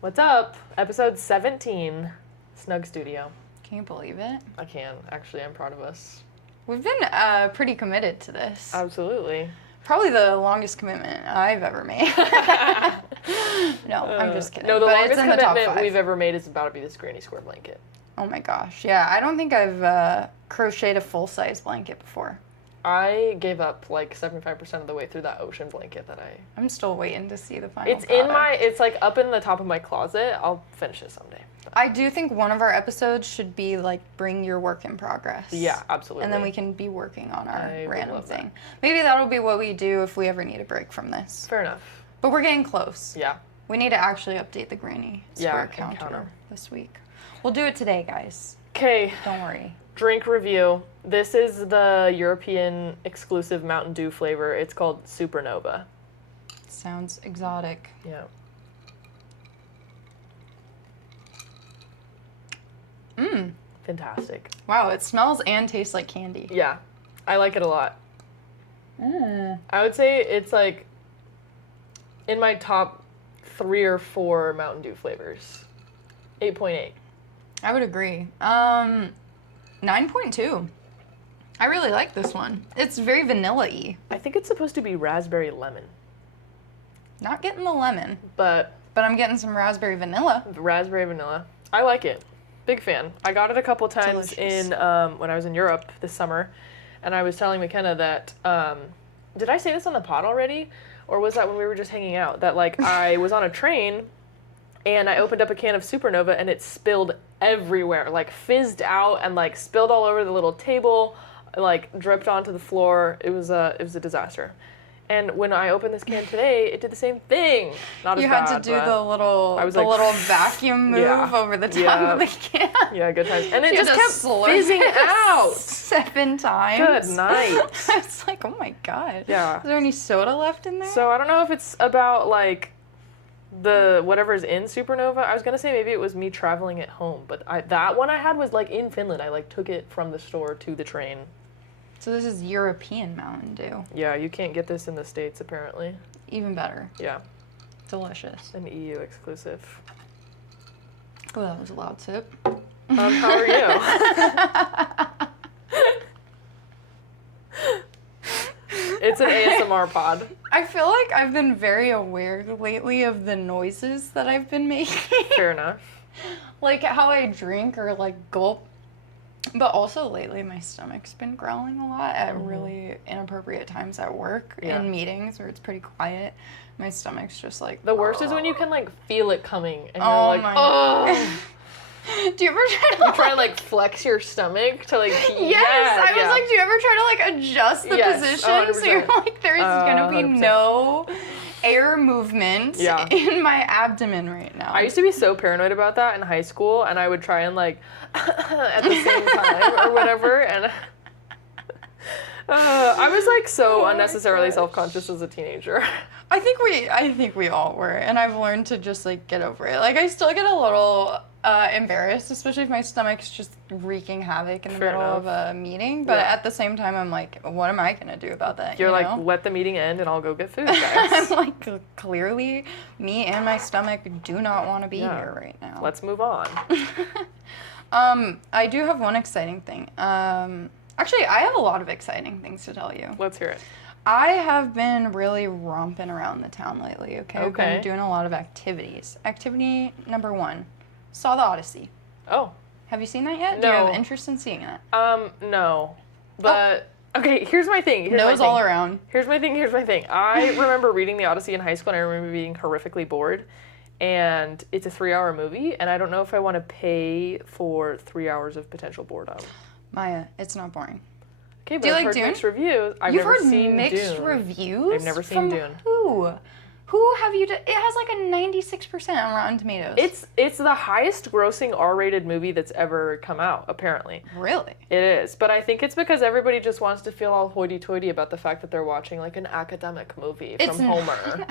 What's up? Episode 17, Snug Studio. Can you believe it? I can. Actually, I'm proud of us. We've been pretty committed to this. Absolutely. Probably the longest commitment I've ever made. No, I'm just kidding. No, the but longest it's in the top commitment 5. we've ever made is about to be this granny square blanket. Oh my gosh, yeah. I don't think I've crocheted a full-size blanket before. I gave up like 75% of the way through that ocean blanket that I'm still waiting to see the final It's product. it's like up in the top of my closet. I'll finish it someday. I do think one of our episodes should be like bring your work in progress. Yeah, absolutely. And then we can be working on our I would random love thing. that. Maybe that'll be what we do if we ever need a break from this. Fair enough. But we're getting close. Yeah. We need to actually update the granny square counter this week. We'll do it today, guys. Okay. Don't worry. Drink review. This is the European exclusive Mountain Dew flavor. It's called Supernova. Sounds exotic. Yeah. Mmm. Fantastic. Wow, it smells and tastes like candy. Yeah. I like it a lot. Mmm. I would say it's like in my top 3 or 4 Mountain Dew flavors. 8.8. I would agree. 9.2. I really like this one. It's very vanilla-y. I think it's supposed to be raspberry lemon, Not getting the lemon, but but I'm getting some raspberry vanilla. raspberry vanilla. I like it. Big fan. I got it a couple times Delicious. in when I was in Europe this summer, and I was telling McKenna that did I say this on the pod already, or was that when we were just hanging out? That like I was on a train, and I opened up a can of Supernova, and it spilled everywhere, like fizzed out and like spilled all over the little table, like dripped onto the floor. It was a disaster. And when I opened this can today, it did the same thing. Not as You bad, had to do but the little I was the like, little vacuum move yeah, over the top yeah. of the can. yeah, good times. And it You had just to kept slurp fizzing it out. 7 times. Good night. It's like, oh my god. Yeah. Is there any soda left in there? So I don't know if it's about like the whatever's in Supernova. I was gonna say maybe it was me traveling it home, but that one I had was like in Finland. I like took it from the store to the train. So this is European Mountain Dew. Yeah, you can't get this in the States apparently. Even better. Yeah, Delicious. an EU exclusive. Oh, that was a loud sip. How are you? It's an ASMR pod. I feel like I've been very aware lately of the noises that I've been making. Fair enough. Like how I drink or like gulp. But also lately my stomach's been growling a lot at really inappropriate times at work, Yeah. in meetings where it's pretty quiet. My stomach's just like... The worst is when you can like feel it coming and you're Oh like, my oh. Do you ever try to... You try to like flex your stomach to like. Yes, I was like, do you ever try to like adjust the Yes, position so you're 100%. like, there's gonna be 100%. no air movement Yeah. in my abdomen right now. I used to be so paranoid about that in high school, and I would try and like at the same time or whatever, and I was like so Oh my unnecessarily gosh. self-conscious as a teenager. I think we all were, and I've learned to just like get over it. Like I still get a little embarrassed, especially if my stomach's just wreaking havoc in the Fair middle enough. of a meeting. But Yeah. at the same time, I'm like, what am I gonna do about that? You're you like, know? let the meeting end, and I'll go get food, I'm guys. like, clearly, me and my stomach do not want to be Yeah. here right now. Let's move on. I do have one exciting thing. Actually, I have a lot of exciting things to tell you. Let's hear it. I have been really romping around the town lately, okay? I've Okay. been doing a lot of activities. Activity number 1, saw the Odyssey. Oh, Have you seen that yet? Do you No. have interest in seeing that? no, but okay. Here's my thing. Here's my Nose thing. all around. Here's my thing. I remember reading the Odyssey in high school, and I remember being horrifically bored. And it's a 3-hour movie, and I don't know if I want to pay for 3 hours of potential boredom. Maya, it's not boring. Okay, but Do you I've like heard Dune? mixed reviews. I've You've never heard seen mixed Dune. reviews? I've never seen From Dune. Who? Who have you... It has like a 96% on Rotten Tomatoes. It's the highest grossing R-rated movie that's ever come out, apparently. Really? It is, but I think it's because everybody just wants to feel all hoity-toity about the fact that they're watching like an academic movie from Homer.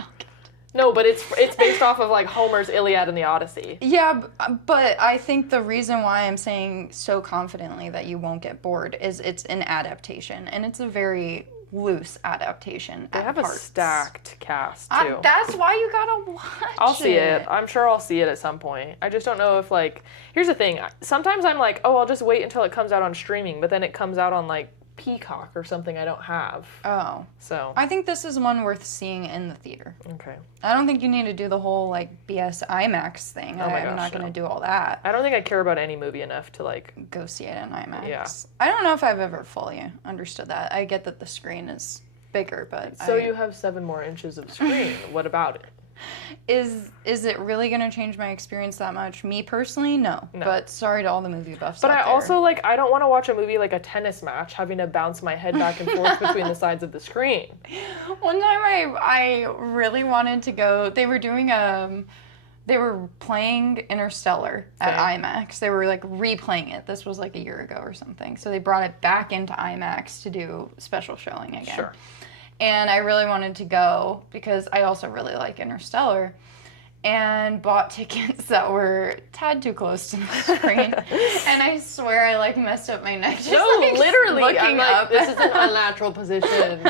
No, but it's based off of like Homer's Iliad and the Odyssey. Yeah, but I think the reason why I'm saying so confidently that you won't get bored is it's an adaptation, and it's a very loose adaptation. They have a stacked cast too. That's why you gotta watch I'll see it. I'm sure I'll see it at some point. I just don't know if like. Here's the thing. Sometimes I'm like, oh, I'll just wait until it comes out on streaming, but then it comes out on like Peacock or something I don't have. Oh. So. I think this is one worth seeing in the theater. Okay. I don't think you need to do the whole like BS IMAX thing. Oh my I'm gosh, not no. gonna do all that. I don't think I care about any movie enough to like. Go see it in IMAX. Yeah. I don't know if I've ever fully understood that. I get that the screen is bigger, but So you have 7 more inches of screen. What about it? Is it really going to change my experience that much? Me personally, no. But sorry to all the movie buffs But out I there. also, like, I don't want to watch a movie like a tennis match, having to bounce my head back and forth between the sides of the screen. One time I really wanted to go, they were doing they were playing Interstellar at IMAX. They were like replaying it. This was like a year ago or something. So they brought it back into IMAX to do special showing again. Sure. And I really wanted to go because I also really like Interstellar, and bought tickets that were a tad too close to the screen. And I swear I like messed up my neck just literally. looking I'm like, up. this is an unnatural position.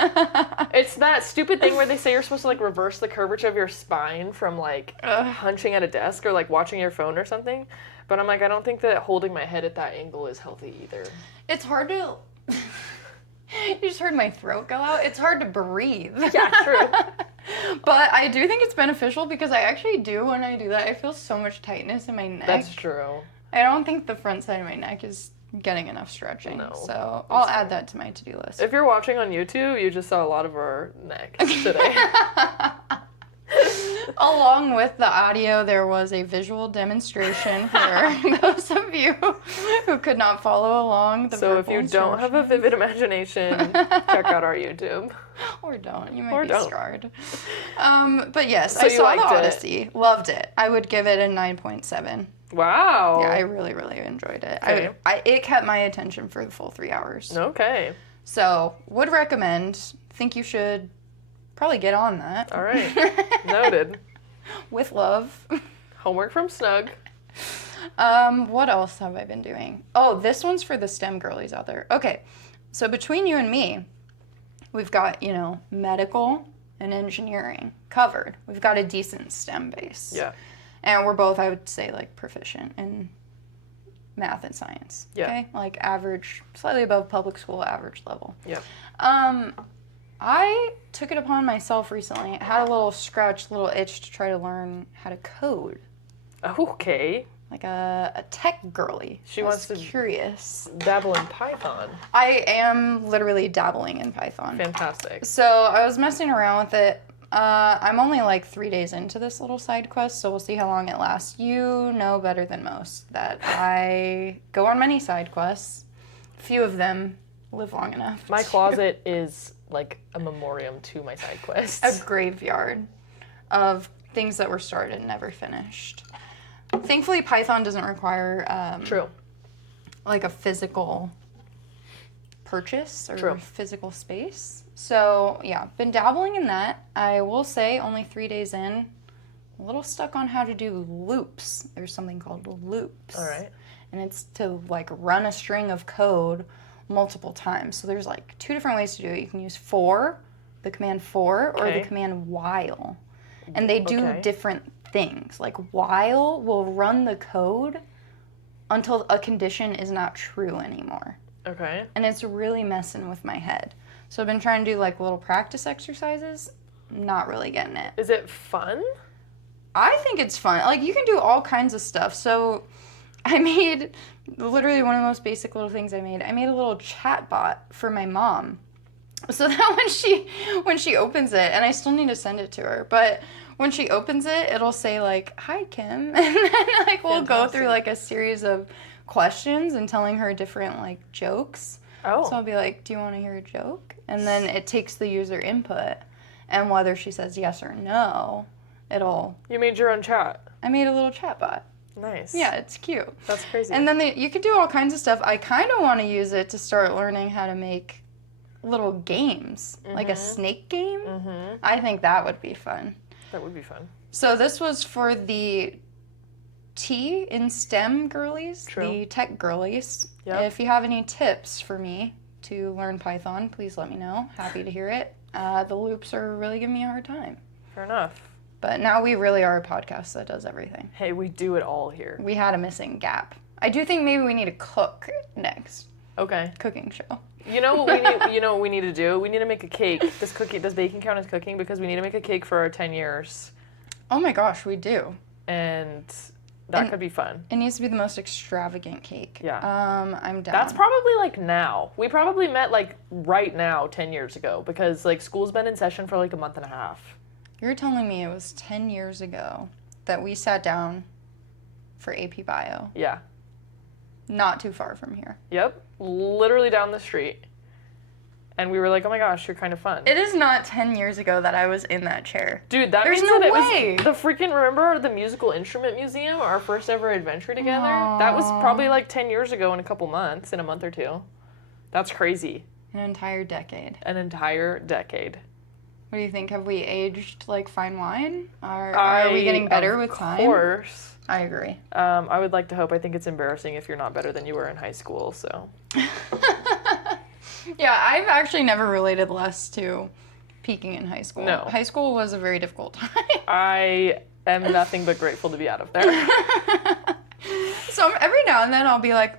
It's that stupid thing where they say you're supposed to like reverse the curvature of your spine from like hunching at a desk or like watching your phone or something. But I'm like, I don't think that holding my head at that angle is healthy either. It's hard to... You just heard my throat go out. It's hard to breathe. Yeah, true. But I do think it's beneficial because I actually do, when I do that, I feel so much tightness in my neck. That's true. I don't think the front side of my neck is getting enough stretching. No, so I'll add that to my to-do list. If you're watching on YouTube, you just saw a lot of our necks today. Along with the audio, there was a visual demonstration for those of you who could not follow along. So if you don't have a vivid imagination, check out our YouTube. Or don't. You might be scarred. But yes, So I saw The liked it. Odyssey. Loved it. I would give it a 9.7. Wow. Yeah, I really, really enjoyed it. Okay. It kept my attention for the full 3 hours. Okay. So, would recommend. Think you should probably get on that. All right. Noted. With love. Homework from Snug. What else have I been doing? Oh, this one's for the STEM girlies out there. Okay, so between you and me, we've got, medical and engineering covered. We've got a decent STEM base. Yeah. And we're both, I would say, like, proficient in math and science. Yeah. Okay? Like, average, slightly above public school average level. Yeah. I took it upon myself recently. I had a little scratch, little itch to try to learn how to code. Okay. Like a tech girly. She wants to curious. dabble in Python. I am literally dabbling in Python. Fantastic. So I was messing around with it. I'm only like 3 days into this little side quest, so we'll see how long it lasts. You know better than most that I go on many side quests. Few of them live long enough. My closet is like a memoriam to my side quests. A graveyard of things that were started and never finished. Thankfully, Python doesn't require True. like a physical purchase or True. physical space. So yeah, been dabbling in that. I will say only 3 days in, a little stuck on how to do loops. There's something called loops. All right. And it's to like run a string of code multiple times. So there's like 2 different ways to do it. You can use for, the command for, or the command while. And they do different things. Like while will run the code until a condition is not true anymore. Okay. And it's really messing with my head. So I've been trying to do like little practice exercises. Not really getting it. Is it fun? I think it's fun. Like you can do all kinds of stuff. So I made literally one of the most basic little things I made. I made a little chat bot for my mom. So that when she opens it, and I still need to send it to her, but when she opens it, it'll say like, "Hi, Kim." And then like we'll go through like a series of questions and telling her different like jokes. Oh. So I'll be like, "Do you want to hear a joke?" And then it takes the user input, and whether she says yes or no, it'll... You made your own chat. I made a little chat bot. Nice. Yeah, it's cute. That's crazy. And then you can do all kinds of stuff. I kind of want to use it to start learning how to make little games, like a snake game. Mm-hmm. I think that would be fun. That would be fun. So this was for the T in STEM girlies, True. the tech girlies. Yep. If you have any tips for me, to learn Python, please let me know. Happy to hear it. The loops are really giving me a hard time. Fair enough. But now we really are a podcast that does everything. Hey, we do it all here. We had a missing gap. I do think maybe we need to cook next. Okay. Cooking show. You know what we need? You know what we need to do? We need to make a cake. Does baking count as cooking? Because we need to make a cake for our 10 years, Oh my gosh, we do. and that could be fun. It needs to be the most extravagant cake. Yeah. I'm down. That's probably like now. We probably met like right now, 10 years ago, because like school's been in session for like a month and a half. You're telling me it was 10 years ago that we sat down for AP Bio. Yeah. Not too far from here. Yep. Literally down the street. And we were like, oh my gosh, you're kind of fun. It is not 10 years ago that I was in that chair. Dude, that There's means no that way. it was the freaking, remember the musical instrument museum, our first ever adventure together? That was probably like 10 years ago in a couple months, in a month or two. That's crazy. An entire decade. An entire decade. What do you think? Have we aged like fine wine? Are we getting better with time? Of course. I agree. I would like to hope. I think it's embarrassing if you're not better than you were in high school, so. Yeah, I've actually never related less to peaking in high school. No. High school was a very difficult time. I am nothing but grateful to be out of there. So every now and then I'll be like,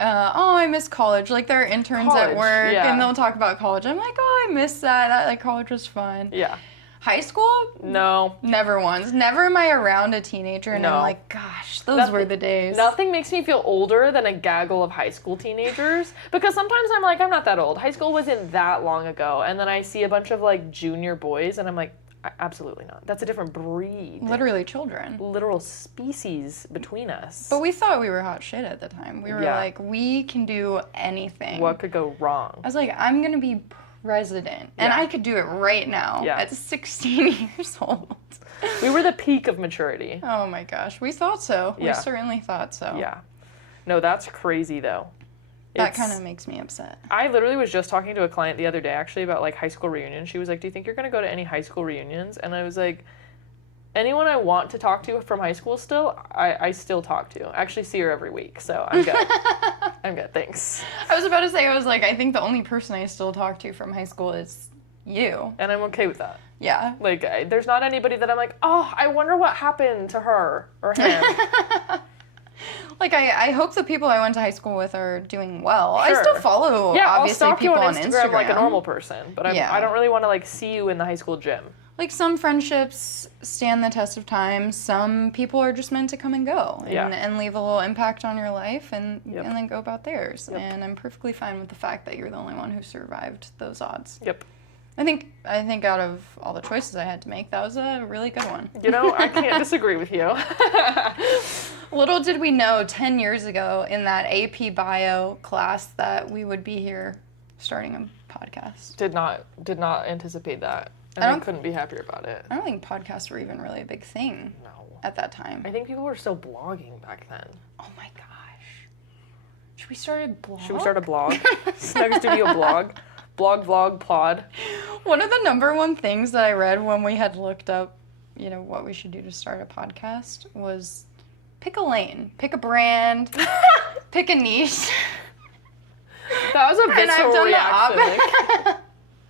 oh, I miss college. Like there are interns at work yeah. and they'll talk about college. I'm like, oh, I miss that. Like college was fun. Yeah. High school? No. Never once. Never am I around a teenager and No. I'm like, gosh, those were the days. Nothing makes me feel older than a gaggle of high school teenagers, because sometimes I'm like, I'm not that old. High school wasn't that long ago. And then I see a bunch of like junior boys and I'm like, absolutely not. That's a different breed. Literally children. Literal species between us. But we thought we were hot shit at the time. We were like, we can do anything. What could go wrong? I was like, I'm going to be president. And I could do it right now at 16 years old. We were the peak of maturity. Oh my gosh. We thought so. Yeah. We certainly thought so. Yeah. No, that's crazy though. That kind of makes me upset. I literally was just talking to a client the other day actually about like high school reunions. She was like, do you think you're going to go to any high school reunions? And I was like, anyone I want to talk to from high school still, I still talk to. I actually see her every week, so I'm good. I'm good, thanks. I was about to say, I think the only person I still talk to from high school is you. And I'm okay with that. Yeah. Like, there's not anybody that I'm like, oh, I wonder what happened to her or him. Like, I hope the people I went to high school with are doing well. Sure. I still follow, obviously, I'll stalk people you on on Instagram like a normal person, but I don't really want to, like, see you in the high school gym. Like, some friendships stand the test of time. Some people are just meant to come and go and leave a little impact on your life and then go about theirs. Yep. And I'm perfectly fine with the fact that you're the only one who survived those odds. Yep. I think out of all the choices I had to make, that was a really good one. You know, I can't disagree with you. Little did we know 10 years ago in that AP Bio class that we would be here starting a podcast. Did not anticipate that. And I couldn't be happier about it. I don't think podcasts were even really a big thing at that time. I think people were still blogging back then. Oh my gosh. Should we start a blog? Should we start a blog? Snug Studio blog? Blog, vlog, plod. One of the number one things that I read when we had looked up, what we should do to start a podcast was pick a lane, pick a brand, pick a niche. That was a visceral reaction.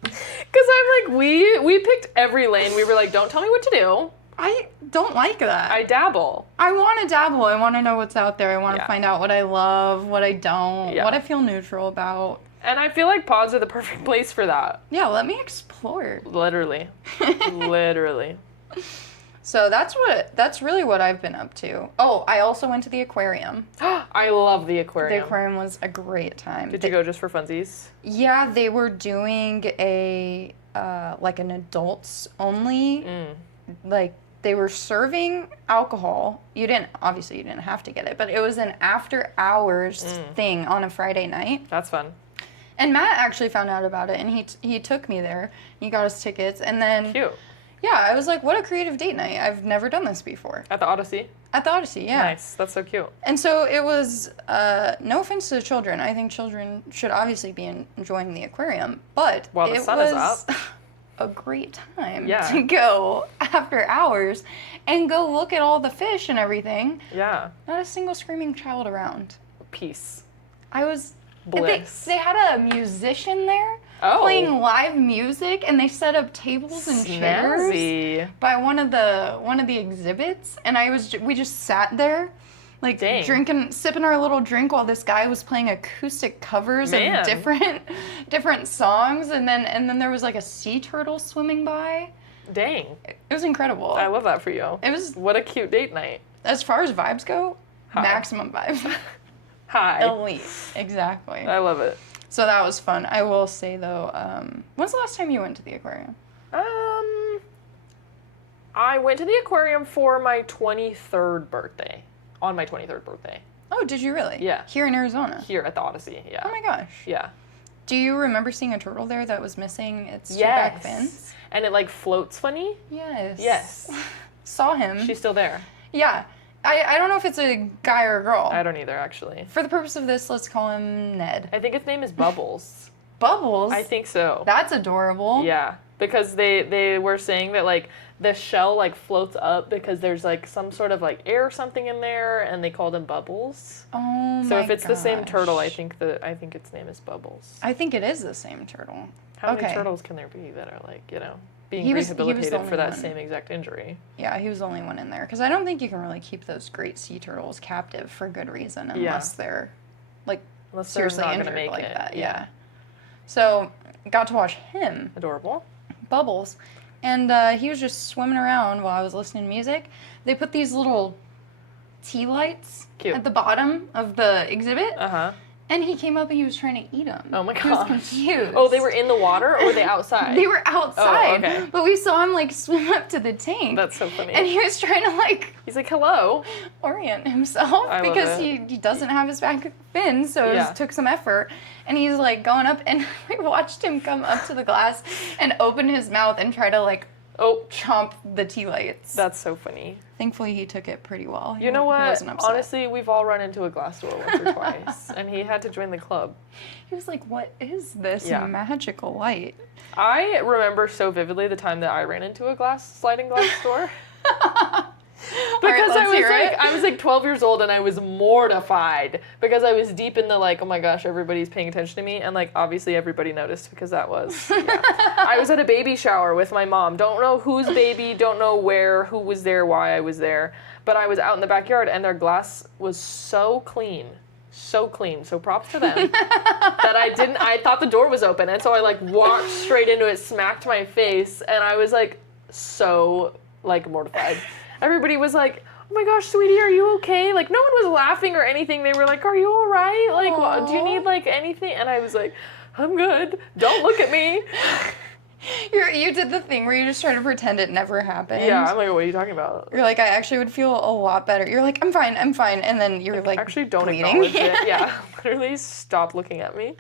Because I'm like, we picked every lane. We were like, don't tell me what to do. I don't like that. I dabble. I want to dabble. I want to know what's out there. I want to find out what I love, what I don't, what I feel neutral about. And I feel like pods are the perfect place for that. Yeah, let me explore. Literally. Literally. So that's really what I've been up to. Oh, I also went to the aquarium. I love the aquarium. The aquarium was a great time. Did you go just for funsies? Yeah, they were doing a like an adults only. Like they were serving alcohol. You didn't have to get it, but it was an after hours thing on a Friday night. That's fun. And Matt actually found out about it, and he took me there. He got us tickets, and then cute. Yeah, I was like, what a creative date night. I've never done this before. At the Odyssey? At the Odyssey, yeah. Nice. That's so cute. And so it was, no offense to the children. I think children should obviously be enjoying the aquarium, but while the sun is up, a great time to go after hours and go look at all the fish and everything. Yeah. Not a single screaming child around. Peace. I was Bliss. They had a musician there playing live music, and they set up tables and chairs by one of the exhibits, and we just sat there, like sipping our little drink while this guy was playing acoustic covers of different songs, and then there was like a sea turtle swimming by. Dang. It was incredible. I love that for you. What a cute date night. As far as vibes go, maximum vibes. Hi. Elite. Exactly. I love it. So that was fun. I will say though, when's the last time you went to the aquarium? I went to the aquarium for my 23rd birthday. On my 23rd birthday. Oh, did you really? Yeah. Here in Arizona? Here at the Odyssey, yeah. Oh my gosh. Yeah. Do you remember seeing a turtle there that was missing its two back fins? And it like floats funny? Yes. Saw him. She's still there. Yeah. I don't know if it's a guy or a girl. I don't either, actually. For the purpose of this, let's call him Ned. I think its name is Bubbles. Bubbles? I think so. That's adorable. Yeah. Because they were saying that like the shell like floats up because there's like some sort of like air or something in there, and they called him Bubbles. Oh my gosh. So if it's the same turtle, I think its name is Bubbles. I think it is the same turtle. How many turtles can there be that are like, being rehabilitated for that same exact injury? Yeah, he was the only one in there. Because I don't think you can really keep those great sea turtles captive for good reason unless they're like seriously injured like that. Yeah. So got to watch him. Adorable. Bubbles. And he was just swimming around while I was listening to music. They put these little tea lights at the bottom of the exhibit. Uh-huh. And he came up and he was trying to eat them. Oh my gosh. He was confused. Oh, they were in the water or were they outside? They were outside. Oh, okay. But we saw him like swim up to the tank. That's so funny. And he was trying to like... He's like, hello. Orient himself because he doesn't have his back fin, so it took some effort. And he's like going up, and we watched him come up to the glass and open his mouth and try to like chomp the tea lights. That's so funny. Thankfully, he took it pretty well. You know what? He wasn't upset. Honestly, we've all run into a glass door once or twice, and he had to join the club. He was like, what is this magical light? I remember so vividly the time that I ran into a sliding glass door. Because I was like 12 years old and I was mortified because I was deep in the like, oh my gosh, everybody's paying attention to me, and like obviously everybody noticed because that was I was at a baby shower with my mom. Don't know whose baby, don't know where, who was there, why I was there, but I was out in the backyard and their glass was so clean. So props to them that I thought the door was open, and so I like walked straight into it, smacked my face, and I was like so like mortified. Everybody was like, oh my gosh, sweetie, are you okay? Like, no one was laughing or anything. They were like, are you all right? Like, do you need, like, anything? And I was like, I'm good. Don't look at me. You did the thing where you just try to pretend it never happened. Yeah, I'm like, what are you talking about? You're like, I actually would feel a lot better. You're like, I'm fine. And then you're like actually don't bleeding. Acknowledge it. Yeah, literally stop looking at me.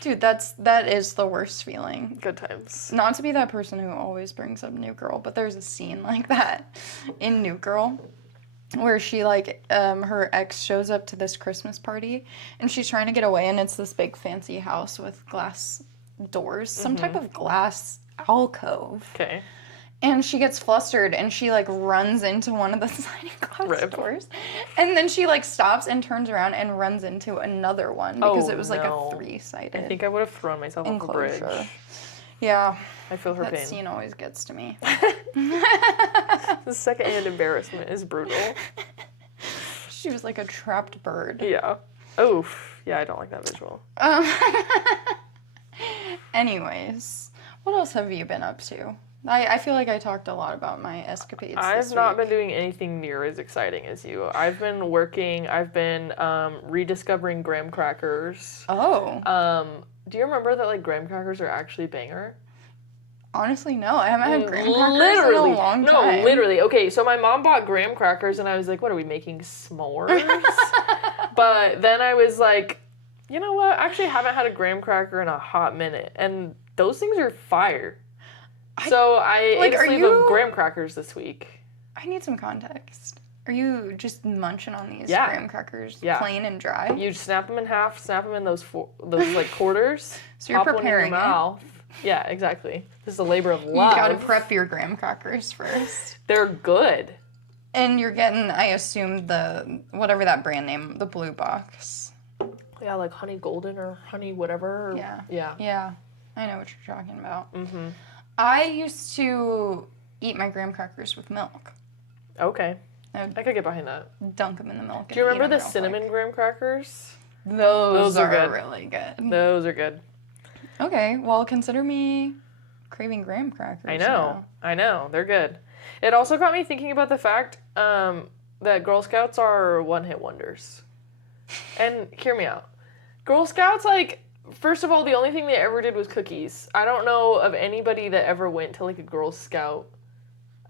Dude, that is the worst feeling. Good times. Not to be that person who always brings up New Girl, but there's a scene like that in New Girl where she like her ex shows up to this Christmas party and she's trying to get away, and it's this big fancy house with glass doors, some type of glass alcove. Okay. And she gets flustered and she like runs into one of the sliding glass doors. And then she like stops and turns around and runs into another one because it was like a 3-sided. I think I would have thrown myself off the bridge. Yeah. I feel her pain. That scene always gets to me. The secondhand embarrassment is brutal. She was like a trapped bird. Yeah. Oof. Yeah, I don't like that visual. Anyways, what else have you been up to? I feel like I talked a lot about my escapades I've not been doing anything near as exciting as you. I've been working. I've been rediscovering graham crackers. Oh. Do you remember that like graham crackers are actually banger? Honestly, no. I haven't had graham crackers in a long time. No, literally. Okay, so my mom bought graham crackers and I was like, what are we making, s'mores? But then I was like, you know what? I actually haven't had a graham cracker in a hot minute, and those things are fire. So I ate a sleeve of graham crackers this week. I need some context. Are you just munching on these graham crackers plain and dry? You snap them in half, snap them in those like quarters. So you're preparing one in your mouth. Yeah, exactly. This is a labor of love. You gotta prep your graham crackers first. They're good. And you're getting, I assume, whatever that brand name, the blue box. Yeah, like honey golden or honey whatever. Yeah. Yeah. Yeah. I know what you're talking about. Mm-hmm. I used to eat my graham crackers with milk. Okay. I would I could get behind that. dunk them in the milk. Do you and remember eat 'em the real cinnamon quick. graham crackers? Those are good. really good. Those are good. Okay, well, consider me craving graham crackers. I know. I know. They're good. It also got me thinking about the fact that Girl Scouts are one-hit wonders. And hear me out. Girl Scouts, like, first of all, the only thing they ever did was cookies. I don't know of anybody that ever went to, like, a Girl Scout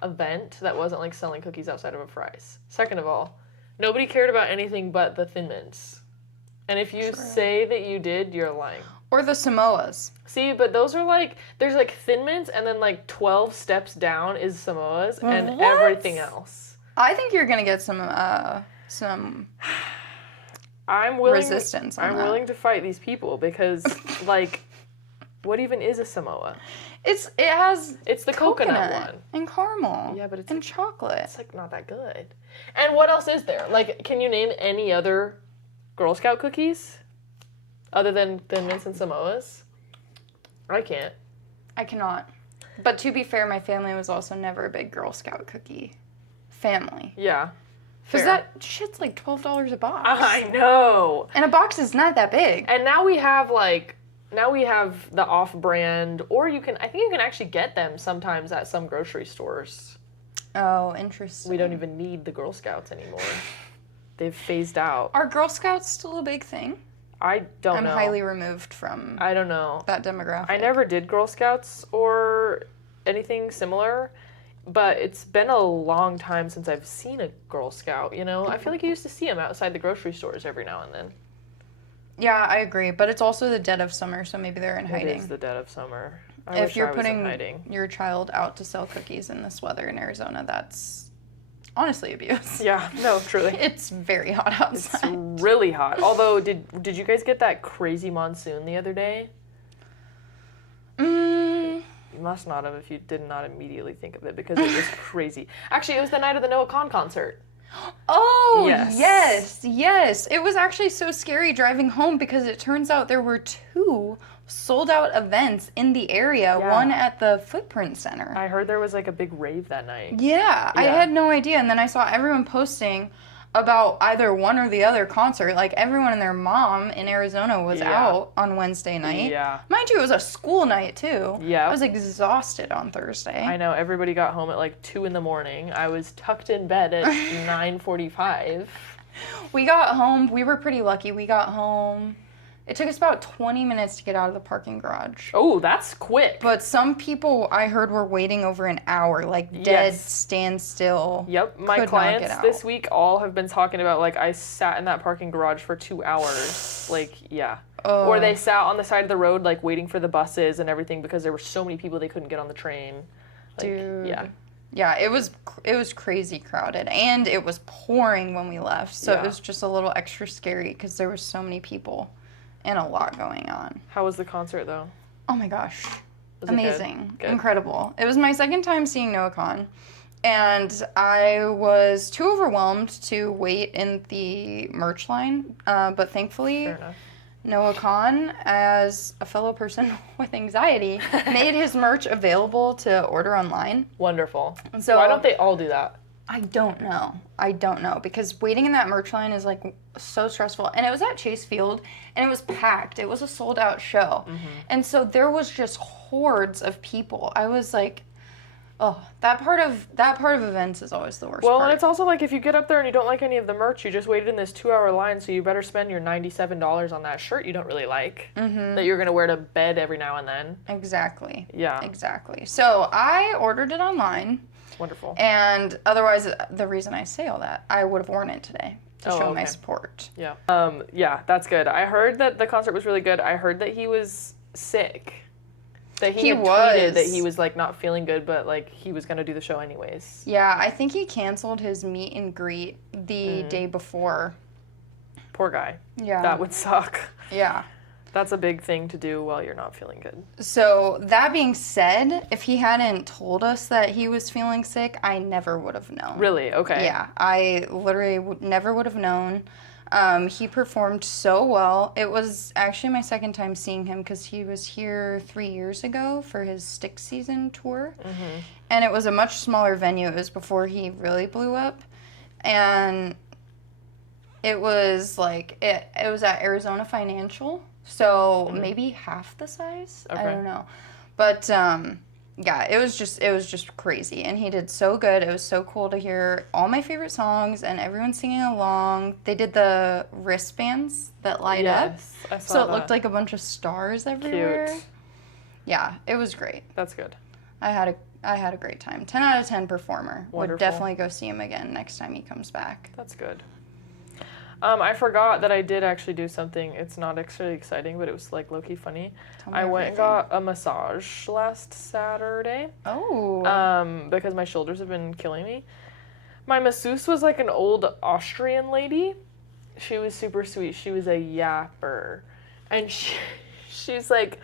event that wasn't, like, selling cookies outside of a Fry's. Second of all, nobody cared about anything but the Thin Mints. And if you say that you did, you're lying. Or the Samoas. See, but those are like, there's like Thin Mints, and then like 12 steps down is Samoas, and What? everything else. I think you're gonna get some I'm willing. resistance on I'm that. willing to fight these people because, like, what even is a Samoa? It has It's the coconut one. and caramel. Yeah, but it's and chocolate. It's like not that good. And what else is there? Like, can you name any other Girl Scout cookies other than Thin Mints and Samoas? I can't. I cannot. But to be fair, my family was also never a big Girl Scout cookie family. Yeah. Because Fair. that shit's like $12 a box. I know. And a box is not that big. And now we have the off-brand, or I think you can actually get them sometimes at some grocery stores. Oh, interesting. We don't even need the Girl Scouts anymore. They've phased out. Are Girl Scouts still a big thing? I don't know. I'm highly removed from I don't know. that demographic. I never did Girl Scouts or anything similar, but it's been a long time since I've seen a Girl Scout, you know? I feel like you used to see them outside the grocery stores every now and then. Yeah, I agree. But it's also the dead of summer, so maybe they're in hiding. It is the dead of summer. If you're I was in putting hiding. your child out to sell cookies in this weather in Arizona, that's honestly abuse. Yeah, no, truly. It's very hot outside. It's really hot. Although, did you guys get that crazy monsoon the other day? You must not have if you did not immediately think of it because it was crazy. Actually, it was the night of the Noah Kahn concert. Oh, Yes. yes. It was actually so scary driving home because it turns out there were 2 sold out events in the area, Yeah. one at the Footprint Center. I heard there was like a big rave that night. Yeah, I Yeah. had no idea. And then I saw everyone posting about either one or the other concert. Like everyone and their mom in Arizona was Yeah. out on Wednesday night. Yeah. Mind you, it was a school night too. Yeah. I was exhausted on Thursday. I know, everybody got home at like 2 in the morning. I was tucked in bed at 9:45. We got home. We were pretty lucky. We got home. It took us about 20 minutes to get out of the parking garage. Oh, that's quick. But some people I heard were waiting over an hour, like dead, Yes. standstill. Yep, my Could not clients get out. this week all have been talking about like I sat in that parking garage for 2 hours. Like, yeah. Or they sat on the side of the road like waiting for the buses and everything because there were so many people they couldn't get on the train. Like, Dude. yeah. Yeah, it was crazy crowded, and it was pouring when we left, so Yeah. it was just a little extra scary because there were so many people and a lot going on. How was the concert though? Oh my gosh, Was it good? amazing, Good. incredible. It was my second time seeing Noah Kahn, and I was too overwhelmed to wait in the merch line, but thankfully Fair enough. Noah Kahn, as a fellow person with anxiety, made his merch available to order online. Wonderful. So Why don't they all do that? I don't know because waiting in that merch line is like so stressful. And it was at Chase Field and it was packed. It was a sold out show. And so there was just hordes of people. I was like, oh, that part of events is always the worst Well, part. and it's also like if you get up there and you don't like any of the merch, you just waited in this 2-hour line, so you better spend your $97 on that shirt you don't really like that you're gonna wear to bed every now and then. Exactly. Yeah. Exactly. So I ordered it online. Wonderful. And otherwise, the reason I say all that, I would have worn it today to show my okay. support. Yeah. Yeah, that's good. I heard that the concert was really good. I heard that he was sick. That he had tweeted that he was like not feeling good, but like he was gonna do the show anyways. Yeah, I think he canceled his meet and greet the day before. Poor guy. Yeah. That would suck. Yeah. That's a big thing to do while you're not feeling good. So, that being said, if he hadn't told us that he was feeling sick, I never would have known. Really? Okay. Yeah, I literally never would have known. He performed so well. It was actually my second time seeing him because he was here 3 years ago for his Stick Season tour. Mm-hmm. And it was a much smaller venue. It was before he really blew up. And it was like, it was at Arizona Financial. So maybe half the size. Okay. I don't know. But yeah, it was just crazy. And he did so good. It was so cool to hear all my favorite songs and everyone singing along. They did the wristbands that light up. Yes, I saw So it that. looked like a bunch of stars everywhere. Cute. Yeah, it was great. That's good. I had a great time. 10 out of 10 performer. Wonderful. Would definitely go see him again next time he comes back. That's good. I forgot that I did actually do something. It's not actually exciting, but it was like low-key funny. Tell me I went and everything. got a massage last Saturday. Oh. Because my shoulders have been killing me. My masseuse was like an old Austrian lady. She was super sweet. She was a yapper. And she's like,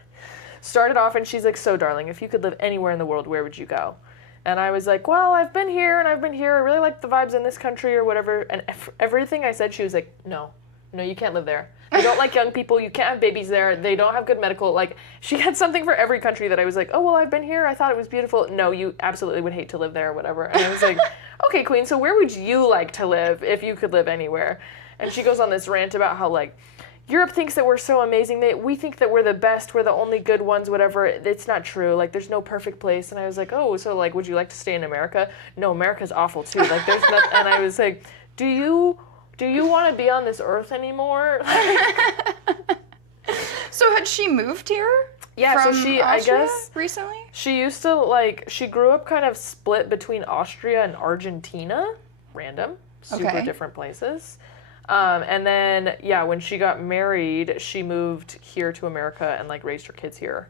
started off and she's like, so darling, if you could live anywhere in the world, where would you go? And I was like, well, I've been here and I've been here. I really like the vibes in this country or whatever. And everything I said, she was like, no, you can't live there. They don't like young people. You can't have babies there. They don't have good medical. Like, she had something for every country that I was like, oh, well, I've been here. I thought it was beautiful. No, you absolutely would hate to live there or whatever. And I was like, okay, queen, so where would you like to live if you could live anywhere? And she goes on this rant about how, like, Europe thinks that we're so amazing. We think that we're the best. We're the only good ones, whatever. It's not true. Like, there's no perfect place. And I was like, oh, so, like, would you like to stay in America? No, America's awful, too. Like, there's nothing. And I was like, do you want to be on this earth anymore? So had she moved here? Yeah, so from she, Austria I guess, recently? she used to, like, she grew up kind of split between Austria and Argentina. Random. Super Okay. different places. And then, yeah, when she got married, she moved here to America and, like, raised her kids here.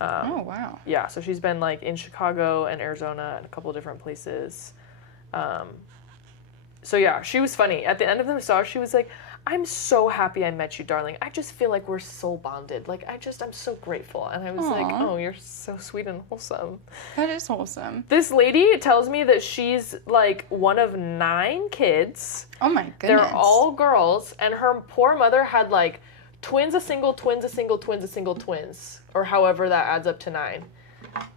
Oh, wow. Yeah, so she's been, like, in Chicago and Arizona and a couple of different places. So, yeah, she was funny. At the end of the massage, she was like, I'm so happy I met you, darling. I just feel like we're soul bonded. Like, I'm so grateful. And I was like, Aw. oh, you're so sweet and wholesome. That is wholesome. This lady tells me that she's, like, one of 9 kids. Oh, my goodness. They're all girls, and her poor mother had, like, twins, a single, twins, a single, twins, a single, twins, or however that adds up to 9.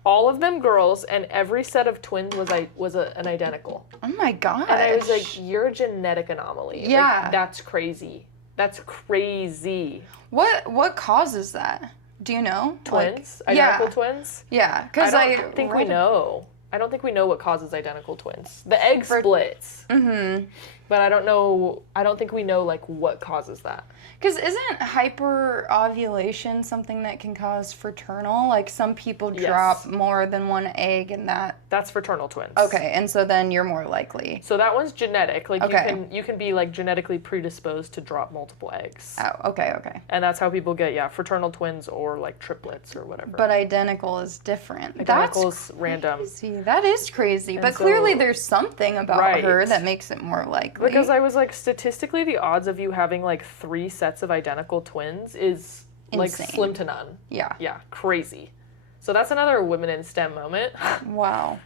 All of them girls, and every set of twins was an identical. Oh, my gosh. And I was like, you're a genetic anomaly. Yeah. Like, that's crazy. That's crazy. What causes that? Do you know? Twins? Like, Identical yeah. twins? Yeah, because I don't think we know. I don't think we know what causes identical twins. The egg splits. Mm-hmm. But I don't think we know, like, what causes that. Because isn't hyperovulation something that can cause fraternal? Like, some people drop more than one egg and that... That's fraternal twins. Okay, and so then you're more likely. So that one's genetic. Like, Okay. you can be, like, genetically predisposed to drop multiple eggs. Oh, okay. And that's how people get, fraternal twins or, like, triplets or whatever. But identical is different. Identical's That's random. crazy. That is crazy. And But so- clearly there's something about Right. her that makes it more likely. Because I was like, statistically, the odds of you having, like, 3 sets of identical twins is, like, Insane. slim to none. Yeah. Yeah, crazy. So that's another women in STEM moment. Wow.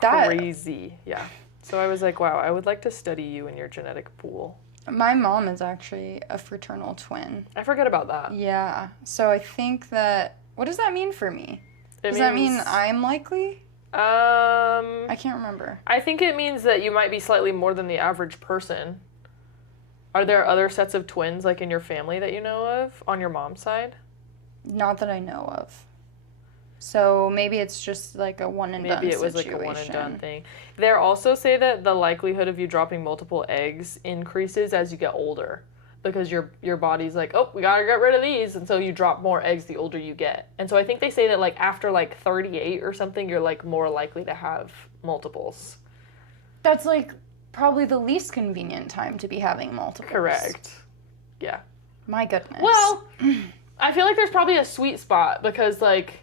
That, Crazy. Yeah. So I was like, wow, I would like to study you in your genetic pool. my mom is actually a fraternal twin. I forget about that. Yeah. So I think that... What does that mean for me? Does that mean I'm likely? I can't remember. I think it means that you might be slightly more than the average person. Are there other sets of twins, like, in your family that you know of on your mom's side? Not that I know of. So maybe it's just like a one and done Maybe it was situation. like a one and done thing. They also say that the likelihood of you dropping multiple eggs increases as you get older, because your body's like, oh, we gotta get rid of these, and so you drop more eggs the older you get. And so I think they say that, like, after, like, 38 or something, you're, like, more likely to have multiples. That's like probably the least convenient time to be having multiples. Correct. Yeah. My goodness. Well, I feel like there's probably a sweet spot, because, like,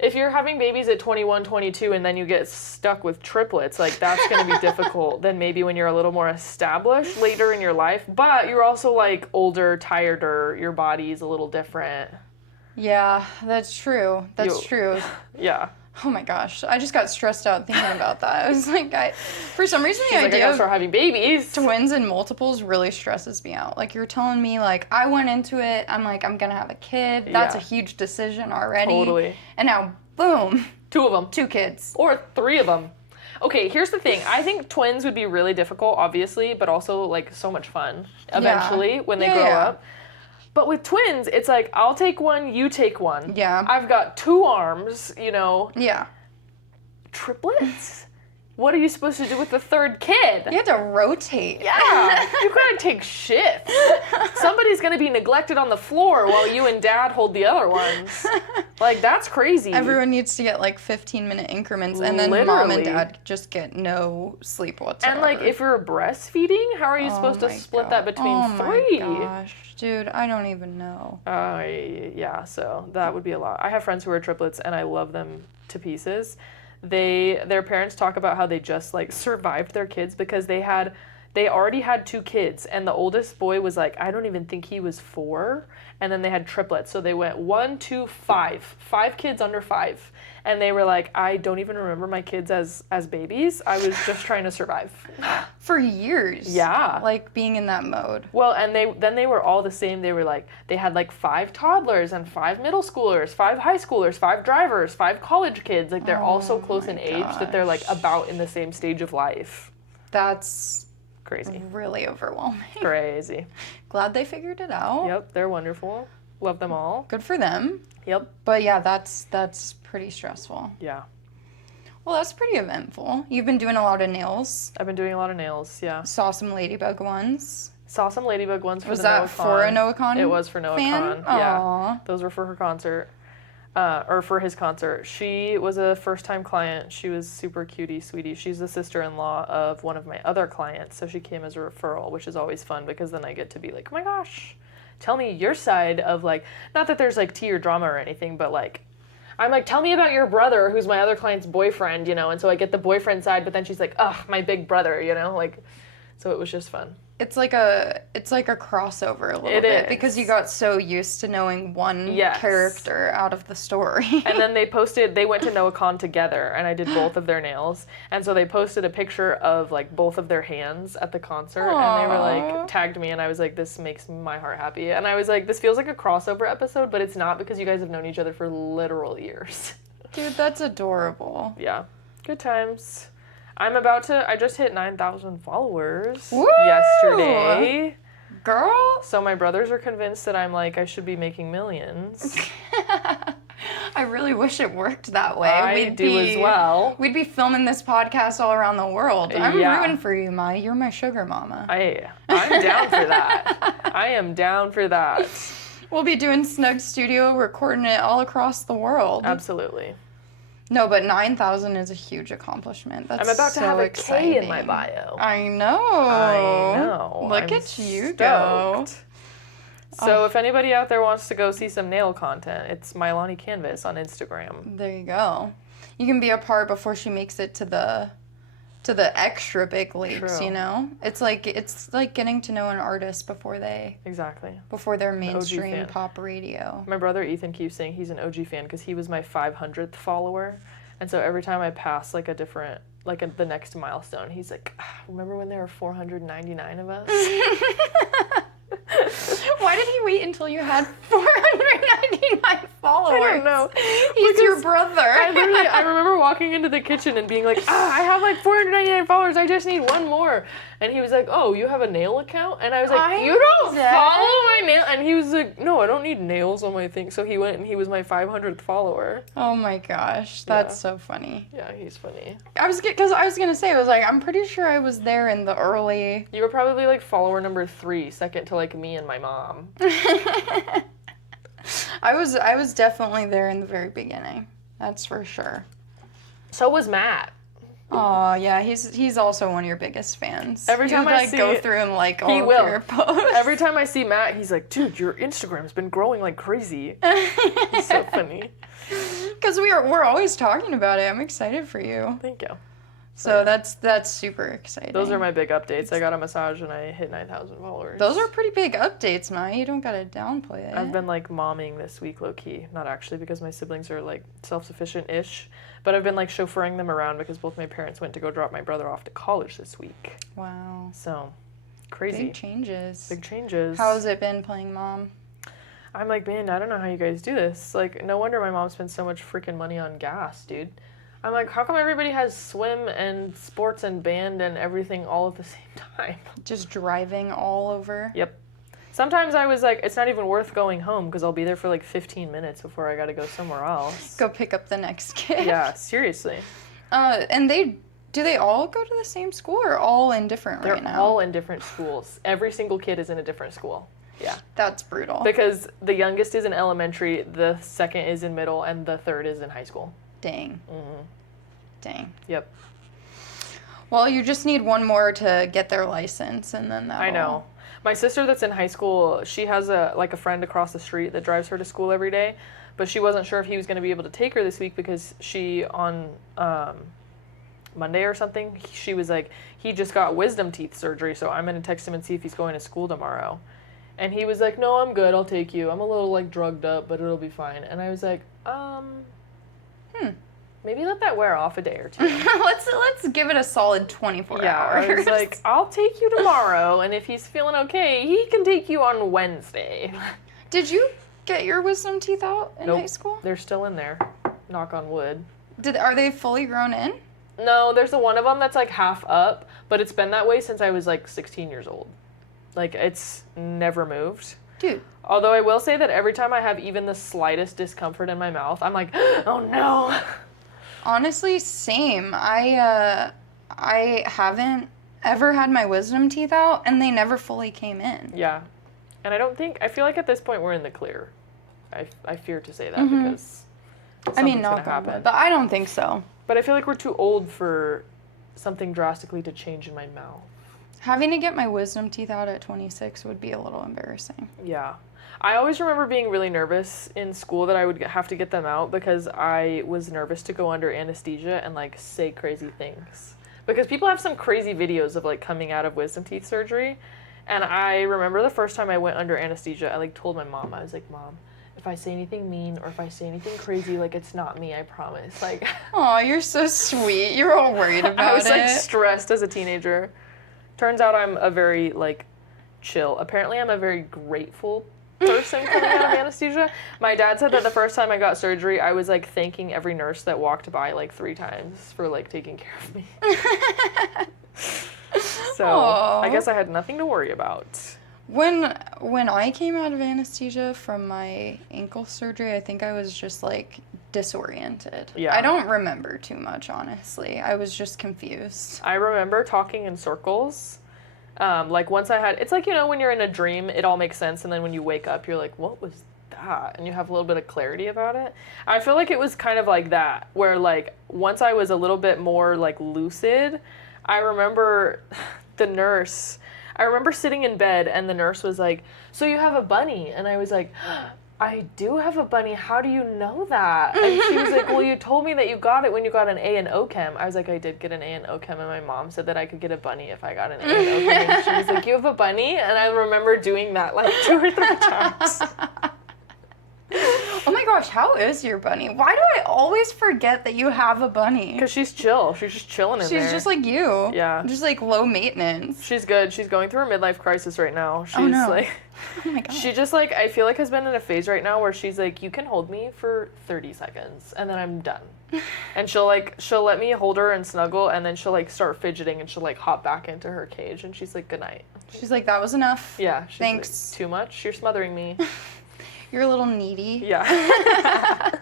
If you're having babies at 21, 22, and then you get stuck with triplets, like, that's going to be difficult than maybe when you're a little more established later in your life. But you're also, like, older, tireder, your body's a little different. Yeah, that's true. That's true. Yeah. Oh my gosh, I just got stressed out thinking about that. I was like, for some reason, the I idea gotta of start having babies. twins and multiples really stresses me out. Like, you're telling me, like, I went into it, I'm like, I'm gonna have a kid. That's a huge decision already. Totally. And now, boom. 2 of them. 2 kids. Or 3 of them. Okay, here's the thing. I think twins would be really difficult, obviously, but also, like, so much fun eventually when they grow up. But with twins, it's like, I'll take one, you take one. Yeah. I've got 2 arms, you know. Yeah. Triplets? What are you supposed to do with the 3rd kid? You have to rotate. Yeah. You gotta take shifts. Somebody's gonna be neglected on the floor while you and dad hold the other ones. Like, that's crazy. Everyone needs to get, like, 15-minute increments, and then mom and dad just get no sleep whatsoever. And, like, if you're breastfeeding, how are you supposed to split that between 3? Oh my gosh, dude, I don't even know. Yeah, so that would be a lot. I have friends who are triplets, and I love them to pieces. Their parents talk about how they just, like, survived their kids because they already had 2 kids, and the oldest boy was, like, I don't even think he was 4, and then they had triplets, so they went 1, 2, 5 kids under 5, and they were like, I don't even remember my kids as babies. I was just trying to survive. For years. Yeah. Like, being in that mode. Well, and they were all the same. They were like, they had like 5 toddlers and 5 middle schoolers, 5 high schoolers, 5 drivers, 5 college kids. Like, they're all so close in age that they're, like, about in the same stage of life. That's crazy. Really overwhelming. Crazy. Glad they figured it out. Yep, they're wonderful. Love them all. Good for them. Yep. But yeah, that's pretty stressful. Yeah. Well, that's pretty eventful. You've been doing a lot of nails. I've been doing a lot of nails, yeah. Saw some ladybug ones. Saw some ladybug ones for Was the that NoahCon. for a NoahCon? It was for NoahCon. Fan? Yeah. Aww. Those were for her concert. Or for his concert. She was a first-time client. She was super cutie, sweetie. She's the sister-in-law of one of my other clients, so she came as a referral, which is always fun because then I get to be like, oh my gosh, tell me your side of, like, not that there's, like, tea or drama or anything, but, like, I'm like, tell me about your brother, who's my other client's boyfriend, you know, and so I get the boyfriend side, but then she's like, ugh, my big brother, you know, like, so it was just fun. It's like a crossover a little bit because you got so used to knowing one character out of the story. And then they went to NoahCon together, and I did both of their nails. And so they posted a picture of, like, both of their hands at the concert, and they were like, tagged me, and I was like, this makes my heart happy. And I was like, this feels like a crossover episode, but it's not because you guys have known each other for literal years. Dude, that's adorable. Yeah. Good times. I just hit 9,000 followers Woo! yesterday. Girl. So my brothers are convinced that I should be making millions. I really wish it worked that way. I do as well. We'd be filming this podcast all around the world. I'm rooting for you, Mai. You're my sugar mama. I'm down for that. I am down for that. We'll be doing Snug Studio, recording it all across the world. Absolutely. No, but 9,000 is a huge accomplishment. That's I'm about to have a exciting. K in my bio. I know. Look at you go. So if anybody out there wants to go see some nail content, it's Milani Canvas on Instagram. There you go. You can be a part before she makes it to the extra big leagues, you know? It's like getting to know an artist before they're mainstream pop radio. My brother Ethan keeps saying he's an OG fan because he was my 500th follower. And so every time I pass like the next milestone, he's like, remember when there were 499 of us? Why did he wait until you had 499 followers? I don't know. He's your brother. I remember walking into the kitchen and being like, I have like 499 followers. I just need one more. And he was like, oh, you have a nail account? And I was like, you don't follow my nail? And he was like, no, I don't need nails on my thing. So he went and he was my 500th follower. Oh my gosh. That's so funny. Yeah, he's funny. I was going to say, I was like, I'm pretty sure I was there in the early... You were probably like follower number 3, second to like me and my mom. I was definitely there in the very beginning. That's for sure. So was Matt. Oh yeah, he's also one of your biggest fans. Every time I see go through and like all of your posts. Every time I see Matt, he's like, dude, your Instagram's been growing like crazy. He's so funny. Because we're always talking about it. I'm excited for you. Thank you. So yeah. that's super exciting. Those are my big updates. I got a massage and I hit 9,000 followers. Those are pretty big updates, Maya. You don't gotta downplay it. I've been like momming this week, low key. Not actually, because my siblings are like self-sufficient-ish, but I've been like chauffeuring them around because both my parents went to go drop my brother off to college this week. Wow. So, crazy. Big changes. Big changes. How's it been playing mom? I'm like, man, I don't know how you guys do this. Like, no wonder my mom spends so much freaking money on gas, dude. I'm like, how come everybody has swim and sports and band and everything all at the same time? Just driving all over? Yep. Sometimes I was like, it's not even worth going home because I'll be there for like 15 minutes before I gotta go somewhere else. Go pick up the next kid. Yeah, seriously. And do they all go to the same school or all in different right now? They're all in different schools. Every single kid is in a different school. Yeah. That's brutal. Because the youngest is in elementary, the second is in middle, and the third is in high school. Dang. Mm-hmm. Dang. Yep. Well, you just need one more to get their license, and then that. I know. My sister that's in high school, she has a friend across the street that drives her to school every day, but she wasn't sure if he was going to be able to take her this week because she on Monday or something, she was like, he just got wisdom teeth surgery, so I'm going to text him and see if he's going to school tomorrow. And he was like, no, I'm good, I'll take you. I'm a little like drugged up, but it'll be fine. And I was like, maybe let that wear off a day or two. Let's give it a solid 24 hours. I was like, I'll take you tomorrow, and if he's feeling okay, he can take you on Wednesday. Did you get your wisdom teeth out in Nope. high school? They're still in there. Knock on wood. Are they fully grown in? No, there's the one of them that's like half up, but it's been that way since I was like 16 years old. Like, it's never moved. Dude. Although I will say that every time I have even the slightest discomfort in my mouth, I'm like, oh no. Honestly, same. I haven't ever had my wisdom teeth out, and they never fully came in. Yeah. And I feel like at this point we're in the clear. I fear to say that because something's not gonna happen. but I don't think so. But I feel like we're too old for something drastically to change in my mouth. Having to get my wisdom teeth out at 26 would be a little embarrassing. Yeah. I always remember being really nervous in school that I would have to get them out because I was nervous to go under anesthesia and like say crazy things. Because people have some crazy videos of like coming out of wisdom teeth surgery. And I remember the first time I went under anesthesia, I like told my mom, I was like, Mom, if I say anything mean or if I say anything crazy, like it's not me, I promise. Like, oh, you're so sweet. You're all worried about it. I was like stressed as a teenager. Turns out I'm a very like chill. Apparently I'm a very grateful person coming out of anesthesia. My dad said that the first time I got surgery, I was like thanking every nurse that walked by like 3 times for like taking care of me. So Aww. I guess I had nothing to worry about. When I came out of anesthesia from my ankle surgery, I think I was just like disoriented. Yeah. I don't remember too much, honestly. I was just confused. I remember talking in circles. Like once I had, it's like, you know, when you're in a dream, it all makes sense. And then when you wake up, you're like, what was that? And you have a little bit of clarity about it. I feel like it was kind of like that, where like once I was a little bit more like lucid, I remember I remember sitting in bed and the nurse was like, so you have a bunny? And I was like, I do have a bunny. How do you know that? And she was like, well, you told me that you got it when you got an A in OChem. I was like, I did get an A in OChem, and my mom said that I could get a bunny if I got an A in OChem. And she was like, you have a bunny? And I remember doing that like 2 or 3 times. Oh my gosh, how is your bunny? Why do I always forget that you have a bunny? Because she's chill. She's just chilling in there. She's just like you. Yeah. Just like low maintenance. She's good. She's going through a midlife crisis right now. She's like, oh my god. she just like, I feel like has been in a phase right now where she's like, you can hold me for 30 seconds and then I'm done. And she'll let me hold her and snuggle, and then she'll like start fidgeting and she'll like hop back into her cage and she's like, good night. She's like, that was enough. Yeah. She's Thanks. Like, too much? You're smothering me. You're a little needy. Yeah.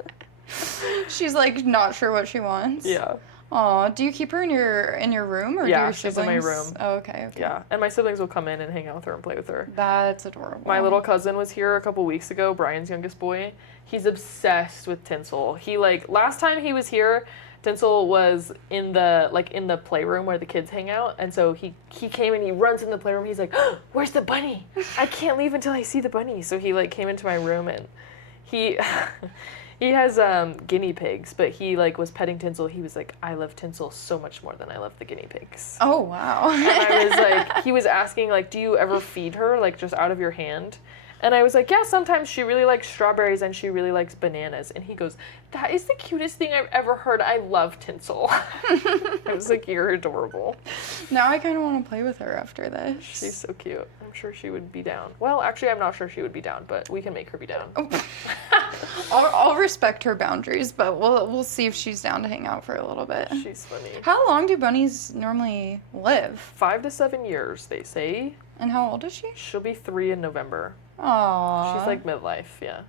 She's like not sure what she wants. Yeah. Aw, do you keep her in your room or do your she's siblings? in my room. Oh, okay. Yeah, and my siblings will come in and hang out with her and play with her. That's adorable. My little cousin was here a couple weeks ago, Brian's youngest boy. He's obsessed with Tinsel. He like, last time he was here, Tinsel was in the playroom where the kids hang out, and so he came and he runs in the playroom. He's like, oh, where's the bunny? I can't leave until I see the bunny. So he like came into my room and he He has guinea pigs, but he like was petting Tinsel. He was like, I love Tinsel so much more than I love the guinea pigs. Oh, wow. And I was like, he was asking like, do you ever feed her like just out of your hand? And I was like, yeah, sometimes she really likes strawberries and she really likes bananas. And he goes, that is the cutest thing I've ever heard. I love Tinsel. I was like, you're adorable. Now I kind of want to play with her after this. She's so cute. I'm sure she would be down. Well, actually, I'm not sure she would be down, but we can make her be down. I'll respect her boundaries, but we'll see if she's down to hang out for a little bit. She's funny. How long do bunnies normally live? 5 to 7 years, they say. And how old is she? She'll be 3 in November. Aww. She's like midlife, yeah.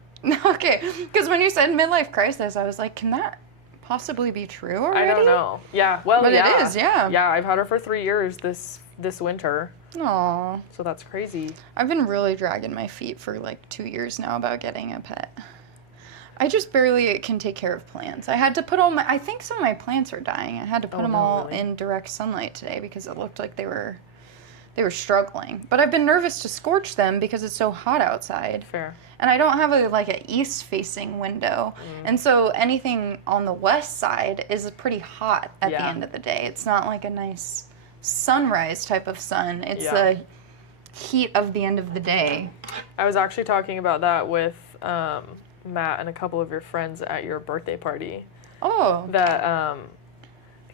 Okay, because when you said midlife crisis, I was like, can that possibly be true already? I don't know. Yeah, well, But yeah. it is, yeah. Yeah, I've had her for 3 years this winter. Aww. So that's crazy. I've been really dragging my feet for like 2 years now about getting a pet. I just barely can take care of plants. I had to put I think some of my plants are dying. I had to put them all really? in direct sunlight today because it looked like they were struggling. But I've been nervous to scorch them because it's so hot outside. Fair. And I don't have an east-facing window. And so anything on the west side is pretty hot at the end of the day. It's not like a nice sunrise type of sun. It's the heat of the end of the day. I was actually talking about that with Matt and a couple of your friends at your birthday party. Oh. That I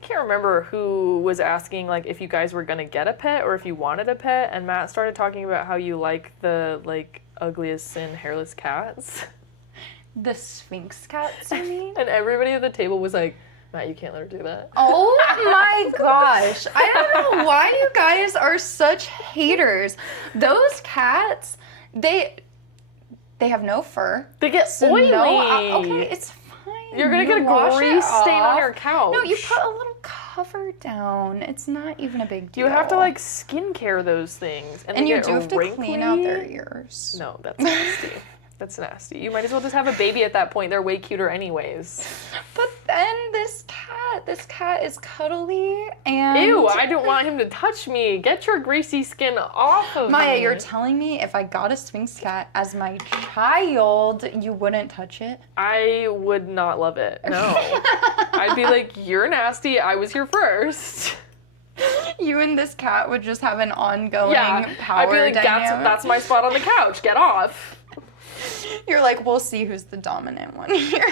can't remember who was asking like if you guys were gonna get a pet or if you wanted a pet, and Matt started talking about how you like the like ugliest and hairless cats. The Sphinx cats, you mean? And everybody at the table was like, Matt, you can't let her do that. Oh my gosh. I don't know why you guys are such haters. Those cats, they have no fur. They get oily. Okay, it's fine. You're gonna get a grease stain on your couch. No, you put a little cover down. It's not even a big deal. You have to like skincare those things, and you they get do have to wrinkly. clean out their ears. No, that's nasty. That's nasty. You might as well just have a baby at that point. They're way cuter anyways. But then this cat is cuddly and... Ew, I don't want him to touch me. Get your greasy skin off of me. Maya, you're telling me if I got a Sphinx cat as my child, you wouldn't touch it? I would not love it. No. I'd be like, you're nasty. I was here first. You and this cat would just have an ongoing power I'd be like, dynamic. that's my spot on the couch. Get off. You're like, we'll see who's the dominant one here.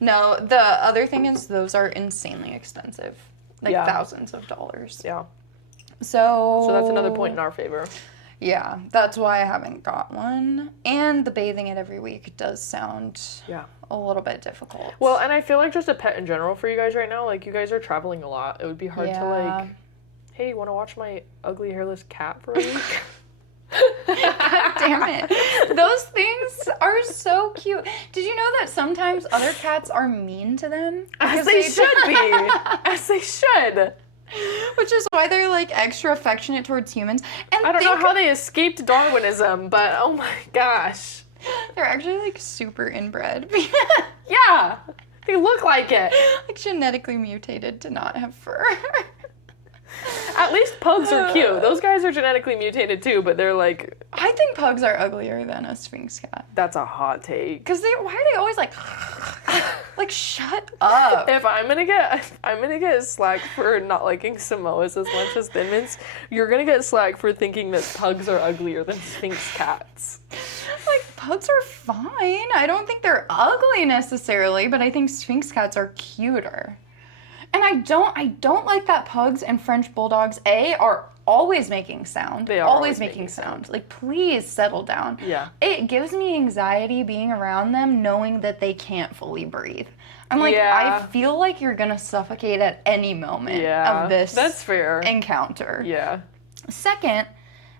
No, the other thing is those are insanely expensive. Like thousands of dollars. Yeah. So that's another point in our favor. Yeah, that's why I haven't got one. And the bathing it every week does sound a little bit difficult. Well, and I feel like just a pet in general for you guys right now, like you guys are traveling a lot. It would be hard to like, hey, you want to watch my ugly hairless cat for a week? God damn it. Those things are so cute. Did you know that sometimes other cats are mean to them? As they should be. As they should. Which is why they're like extra affectionate towards humans. And I don't know how they escaped Darwinism, but oh my gosh. They're actually like super inbred. Yeah. They look like it. Like genetically mutated to not have fur. At least pugs are cute. Those guys are genetically mutated too, but they're like... I think pugs are uglier than a Sphinx cat. That's a hot take. Because why are they always like... like, shut up. If I'm gonna get slack for not liking Samoas as much as Thin Mints, you're gonna get slack for thinking that pugs are uglier than Sphinx cats. Like, pugs are fine. I don't think they're ugly necessarily, but I think Sphinx cats are cuter. And I don't like that pugs and French bulldogs, are always making sound. They are always making sound. Like, please settle down. Yeah. It gives me anxiety being around them knowing that they can't fully breathe. I'm like, I feel like you're gonna suffocate at any moment of this that's fair. encounter. Yeah. Second,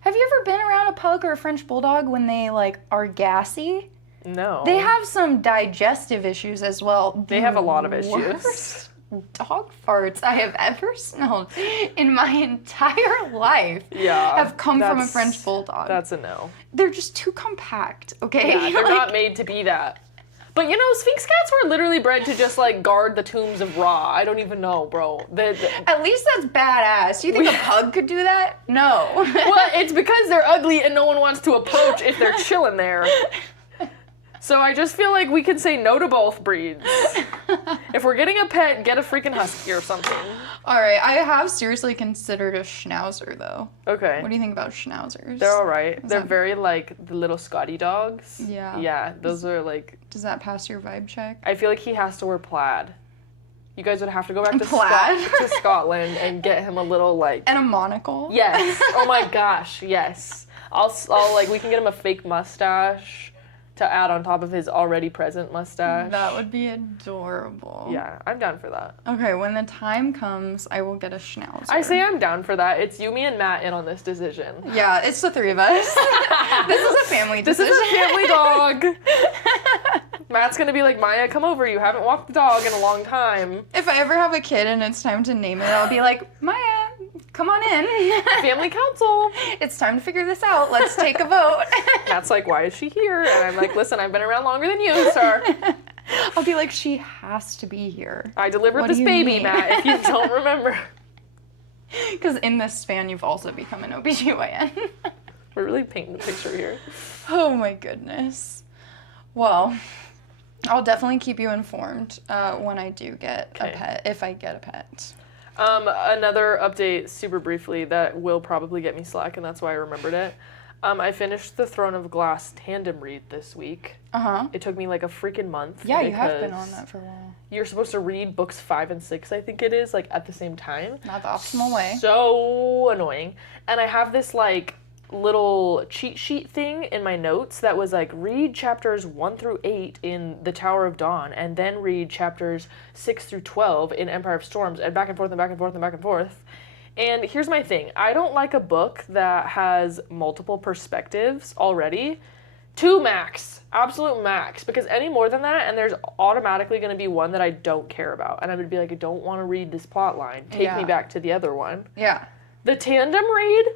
have you ever been around a pug or a French bulldog when they like are gassy? No. They have some digestive issues as well. They have a lot of issues. Worst dog farts I have ever smelled in my entire life have come from a French bulldog. That's a no. They're just too compact, okay? Yeah, they're not made to be that. But you know, Sphinx cats were literally bred to just like guard the tombs of Ra. I don't even know, bro. At least that's badass. Do you think a pug could do that? No. Well, it's because they're ugly and no one wants to approach if they're chilling there. So I just feel like we can say no to both breeds. If we're getting a pet, get a freaking husky or something. All right, I have seriously considered a schnauzer though. Okay. What do you think about schnauzers? They're all right. They're that- very like the little Scotty dogs. Yeah. Yeah, those are like. Does that pass your vibe check? I feel like he has to wear plaid. You guys would have to go back to, Plaid? to Scotland and get him a little like. And a monocle? Yes. Oh my gosh. Yes. I'll like we can get him a fake mustache to add on top of his already present mustache. That would be adorable. Yeah, I'm down for that. Okay, when the time comes, I will get a schnauzer. I say I'm down for that. It's you, me, and Matt in on this decision. Yeah, it's the three of us. This is a family decision. This is a family dog. Matt's gonna be like, Maya, come over. You haven't walked the dog in a long time. If I ever have a kid and it's time to name it, I'll be like, Maya, come on in. Family council. It's time to figure this out. Let's take a vote. Matt's like, why is she here? And I'm like, listen, I've been around longer than you, sir. I'll be like, she has to be here. I delivered What this do you baby, mean? Matt, if you don't remember. Because in this span, you've also become an OBGYN. We're really painting the picture here. Oh my goodness. Well, I'll definitely keep you informed when I do get a Okay. pet, if I get a pet. Another update, super briefly, that will probably get me slack, and that's why I remembered it. I finished the Throne of Glass tandem read this week. Uh-huh. It took me like a freaking month. Yeah, you have been on because that for a while. You're supposed to read books 5 and 6, I think it is, like at the same time. Not the optimal way. So annoying. And I have this like little cheat sheet thing in my notes that was like, read chapters 1 through 8 in The Tower of Dawn, and then read chapters 6 through 12 in Empire of Storms, and back and forth and back and forth and back and forth. And here's my thing. I don't like a book that has multiple perspectives already. 2 max. Absolute max. Because any more than that, and there's automatically going to be one that I don't care about. And I would be like, I don't want to read this plot line. Take me Yeah. back to the other one. Yeah. The tandem read,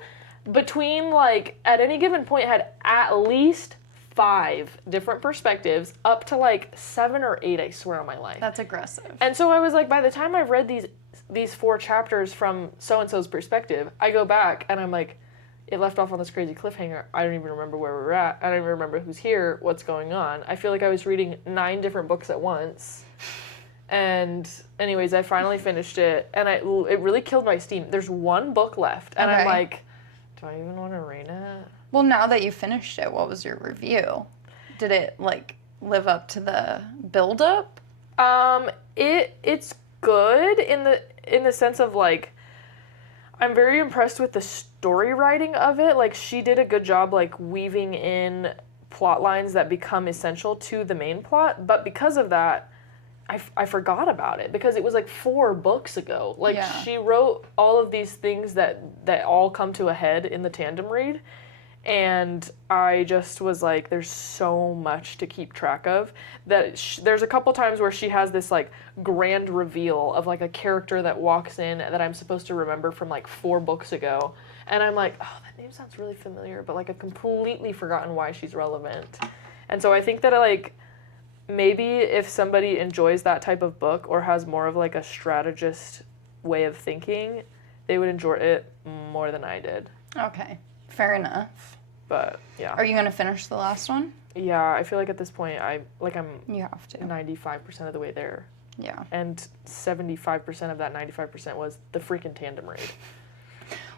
between, like, at any given point, had at least 5 different perspectives, up to, like, 7 or 8, I swear on my life. That's aggressive. And so I was like, by the time I've read these 4 chapters from so-and-so's perspective, I go back and I'm like, it left off on this crazy cliffhanger. I don't even remember where we're at. I don't even remember who's here, what's going on. I feel like I was reading 9 different books at once. And anyways, I finally finished it, and it really killed my steam. There's 1 book left, and I'm Okay. like, do I even want to read it? Well, now that you finished it, what was your review? Did it, like, live up to the build-up? It's good in the sense of, like, I'm very impressed with the story writing of it. Like, she did a good job, like, weaving in plot lines that become essential to the main plot, but because of that, I forgot about it because it was like 4 books ago. Like, Yeah. she wrote all of these things that all come to a head in the tandem read, and I just was like, there's so much to keep track of that there's a couple times where she has this like grand reveal of like a character that walks in that I'm supposed to remember from like 4 books ago, and I'm like, oh, that name sounds really familiar, but like I've completely forgotten why she's relevant. And so I think that maybe if somebody enjoys that type of book or has more of like a strategist way of thinking, they would enjoy it more than I did. Okay, fair enough. But yeah. Are you going to finish the last one? Yeah, I feel like at this point I'm You have to. 95% of the way there. Yeah. And 75% of that 95% was the freaking tandem read.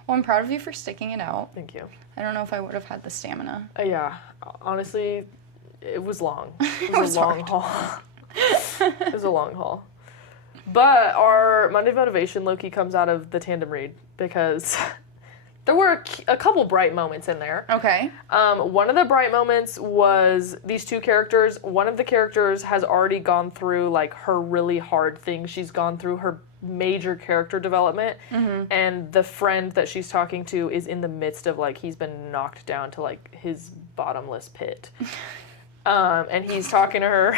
Well, I'm proud of you for sticking it out. Thank you. I don't know if I would have had the stamina. Yeah, honestly, it was long. It It was was a long haul. It was a long haul. But our Monday motivation low-key comes out of the tandem read because there were a couple bright moments in there. Okay. One of the bright moments was these 2 characters. One of the characters has already gone through like her really hard thing. She's gone through her major character development, and the friend that she's talking to is in the midst of like he's been knocked down to like his bottomless pit. And he's talking to her,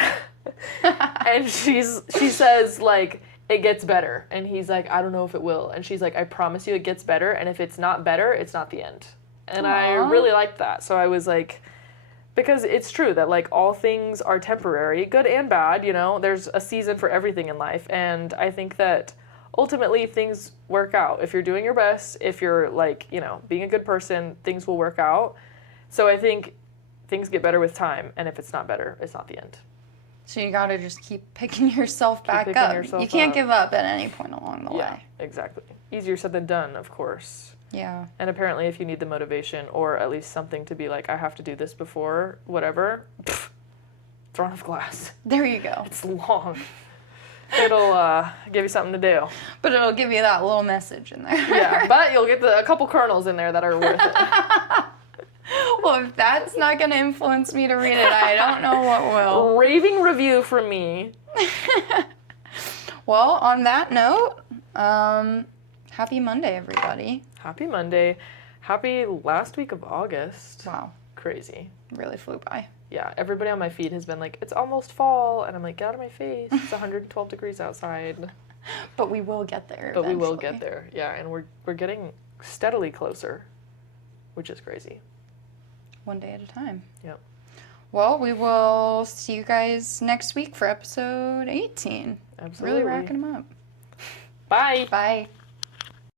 and she says like, it gets better, and he's like, I don't know if it will, and she's like, I promise you it gets better, and if it's not better, it's not the end. And I Aww. really liked that. So I was like, because it's true that like all things are temporary, good and bad, you know, there's a season for everything in life, and I think that ultimately things work out. If you're doing your best, if you're like, you know, being a good person, things will work out. So I think things get better with time, and if it's not better, it's not the end. So you gotta just keep picking yourself back picking up. yourself You can't up. give up at any point along the Yeah, way. exactly. Easier said than done, of course. Yeah. And apparently if you need the motivation or at least something to be like, I have to do this before whatever, throne of glass. There you go. It's long. It'll give you something to do. But it'll give you that little message in there. Yeah, but you'll get a couple kernels in there that are worth it. Well, if that's not going to influence me to read it, I don't know what will. Raving review from me. Well, on that note, happy Monday, everybody. Happy Monday. Happy last week of August. Wow, Crazy. really flew by. Yeah, everybody on my feed has been like, it's almost fall. And I'm like, get out of my face. It's 112 degrees outside. But we will get there But we will eventually. get there. Yeah, and we're getting steadily closer, which is crazy. One day at a time. Yep. Well, we will see you guys next week for episode 18. Absolutely. Really racking them up. Bye. Bye.